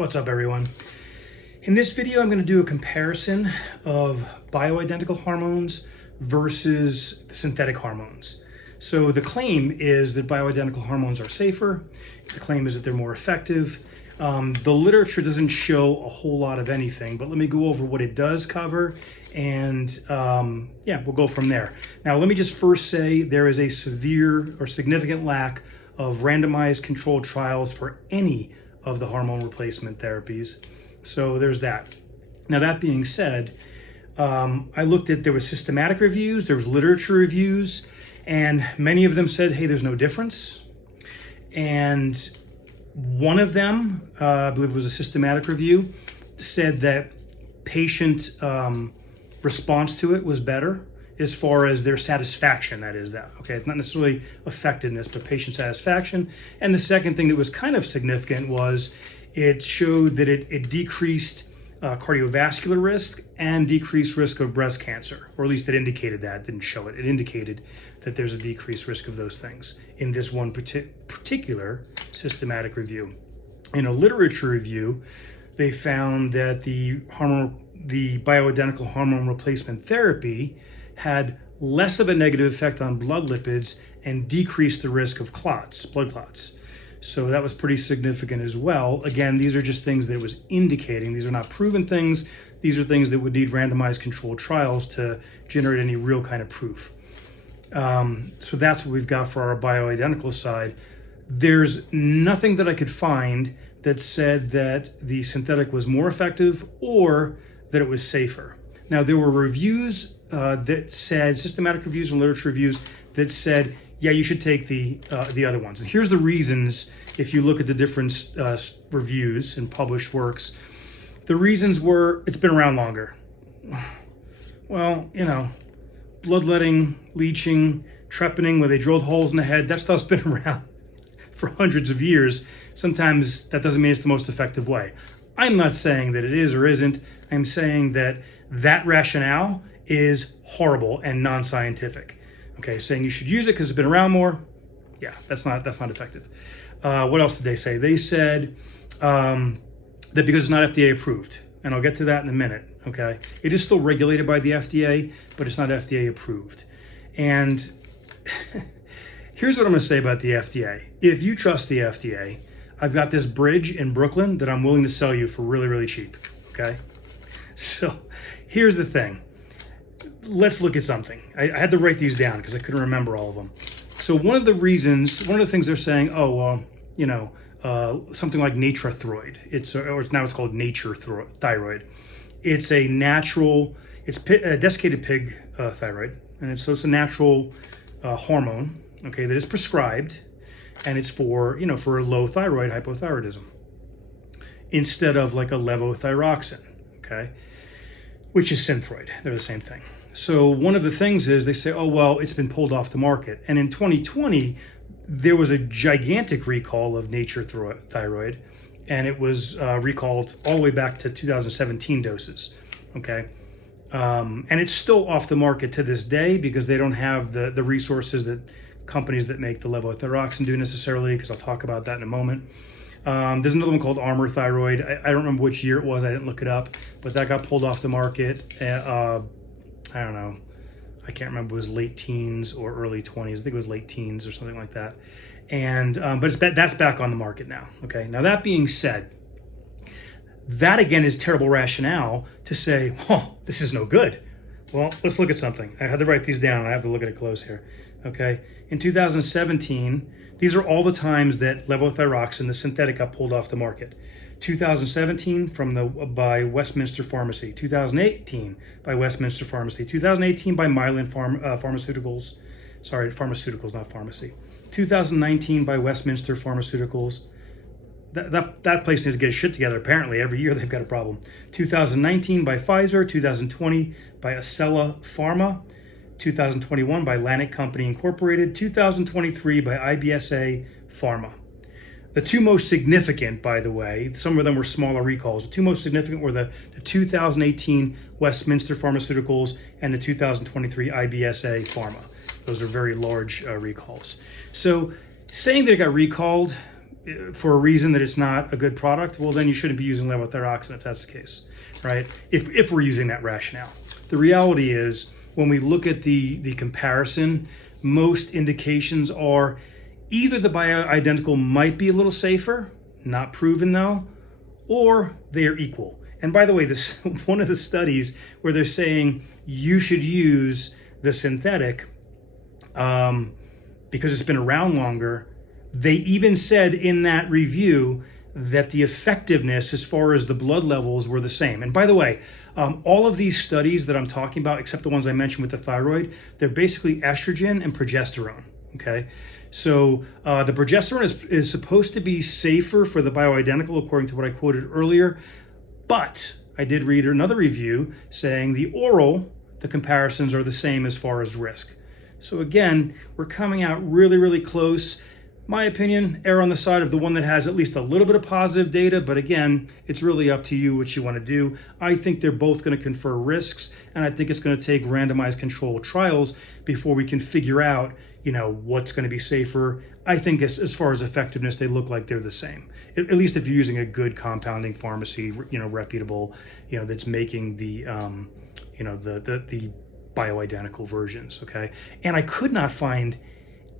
What's up, everyone? In this video, I'm going to do a comparison of bioidentical hormones versus synthetic hormones. So the claim is that bioidentical hormones are safer. The claim is that they're more effective. The literature doesn't show a whole lot of anything, but let me go over what it does cover, and we'll go from there. Now, let me just first say there is a severe or significant lack of randomized controlled trials for any of the hormone replacement therapies. So there's that. Now, that being said, I looked at, there was systematic reviews, there was literature reviews, and many of them said, hey, there's no difference. And one of them, I believe it was a systematic review, said that patient response to it was better as far as their satisfaction, that is that. Okay, it's not necessarily effectiveness, but patient satisfaction. And the second thing that was kind of significant was it showed that it decreased cardiovascular risk and decreased risk of breast cancer, or at least it indicated that. It didn't show it. It indicated that there's a decreased risk of those things in this one particular systematic review. In a literature review, they found that the bioidentical hormone replacement therapy had less of a negative effect on blood lipids and decreased the risk of blood clots. So that was pretty significant as well. Again, these are just things that it was indicating. These are not proven things. These are things that would need randomized controlled trials to generate any real kind of proof. So that's what we've got for our bioidentical side. There's nothing that I could find that said that the synthetic was more effective or that it was safer. Now, there were reviews that said, systematic reviews and literature reviews that said, yeah, you should take the other ones. And here's the reasons. If you look at the different reviews and published works, the reasons were, it's been around longer. Well, bloodletting, leaching, trepanning, where they drilled holes in the head, that stuff's been around for hundreds of years. Sometimes that doesn't mean it's the most effective way. I'm not saying that it is or isn't. I'm saying that rationale is horrible and non-scientific. Okay, saying you should use it because it's been around more, yeah, that's not effective. What else did they say? They said that because it's not FDA approved, and I'll get to that in a minute, okay? It is still regulated by the FDA, but it's not FDA approved. And here's what I'm gonna say about the FDA. If you trust the FDA, I've got this bridge in Brooklyn that I'm willing to sell you for really, really cheap, okay? So here's the thing. Let's look at something. I had to write these down because I couldn't remember all of them. So one of the things they're saying, something like natrithroid. Now it's called nature thyroid. It's a natural, it's a desiccated pig thyroid, and it's a natural hormone, okay, that is prescribed, and it's for low thyroid hypothyroidism, instead of like a levothyroxine, okay, which is Synthroid. They're the same thing. So one of the things is they say, oh, well, it's been pulled off the market. And in 2020, there was a gigantic recall of Nature Thyroid, and it was recalled all the way back to 2017 doses, okay? And it's still off the market to this day because they don't have the resources that companies that make the levothyroxine do necessarily, because I'll talk about that in a moment. There's another one called Armor Thyroid. I don't remember which year it was. I didn't look it up, but that got pulled off the market. I don't know. I can't remember. It was late teens or early 20s. I think it was late teens or something like that. And but that's back on the market now. Okay. Now, that being said, that again is terrible rationale to say, oh, this is no good. Well, let's look at something. I had to write these down. I have to look at it close here. Okay. In 2017, these are all the times that levothyroxine, the synthetic, got pulled off the market. 2017 by Westminster Pharmacy. 2018 by Westminster Pharmacy. 2018 by Mylan Pharmaceuticals. Sorry, pharmaceuticals, not pharmacy. 2019 by Westminster Pharmaceuticals. That place needs to get its shit together. Apparently, every year they've got a problem. 2019 by Pfizer. 2020 by Acela Pharma. 2021 by Lanic Company Incorporated. 2023 by IBSA Pharma. The two most significant, by the way, some of them were smaller recalls. The two most significant were the 2018 Westminster Pharmaceuticals and the 2023 IBSA Pharma. Those are very large recalls. So saying that it got recalled for a reason that it's not a good product, well, then you shouldn't be using levothyroxine if that's the case, right? If we're using that rationale. The reality is, when we look at the comparison, most indications are either the bioidentical might be a little safer, not proven though, or they're equal. And by the way, this one of the studies where they're saying you should use the synthetic because it's been around longer, they even said in that review that the effectiveness as far as the blood levels were the same. And by the way, all of these studies that I'm talking about, except the ones I mentioned with the thyroid, they're basically estrogen and progesterone, okay? So the progesterone is supposed to be safer for the bioidentical, according to what I quoted earlier, but I did read another review saying the oral, the comparisons are the same as far as risk. So again, we're coming out really, really close. My opinion, err on the side of the one that has at least a little bit of positive data, but again, it's really up to you what you want to do. I think they're both going to confer risks, and I think it's going to take randomized controlled trials before we can figure out, what's going to be safer. I think as far as effectiveness, they look like they're the same. At least if you're using a good compounding pharmacy, reputable, that's making the bioidentical versions, okay? And I could not find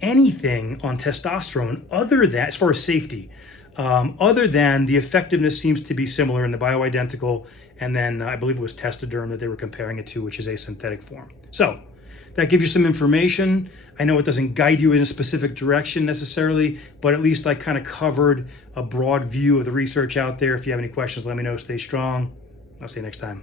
anything on testosterone other than, as far as safety, other than the effectiveness seems to be similar in the bioidentical, and then I believe it was Testoderm that they were comparing it to, which is a synthetic form. So that gives you some information. I know it doesn't guide you in a specific direction necessarily, but at least I kind of covered a broad view of the research out there. If you have any questions, let me know. Stay strong. I'll see you next time.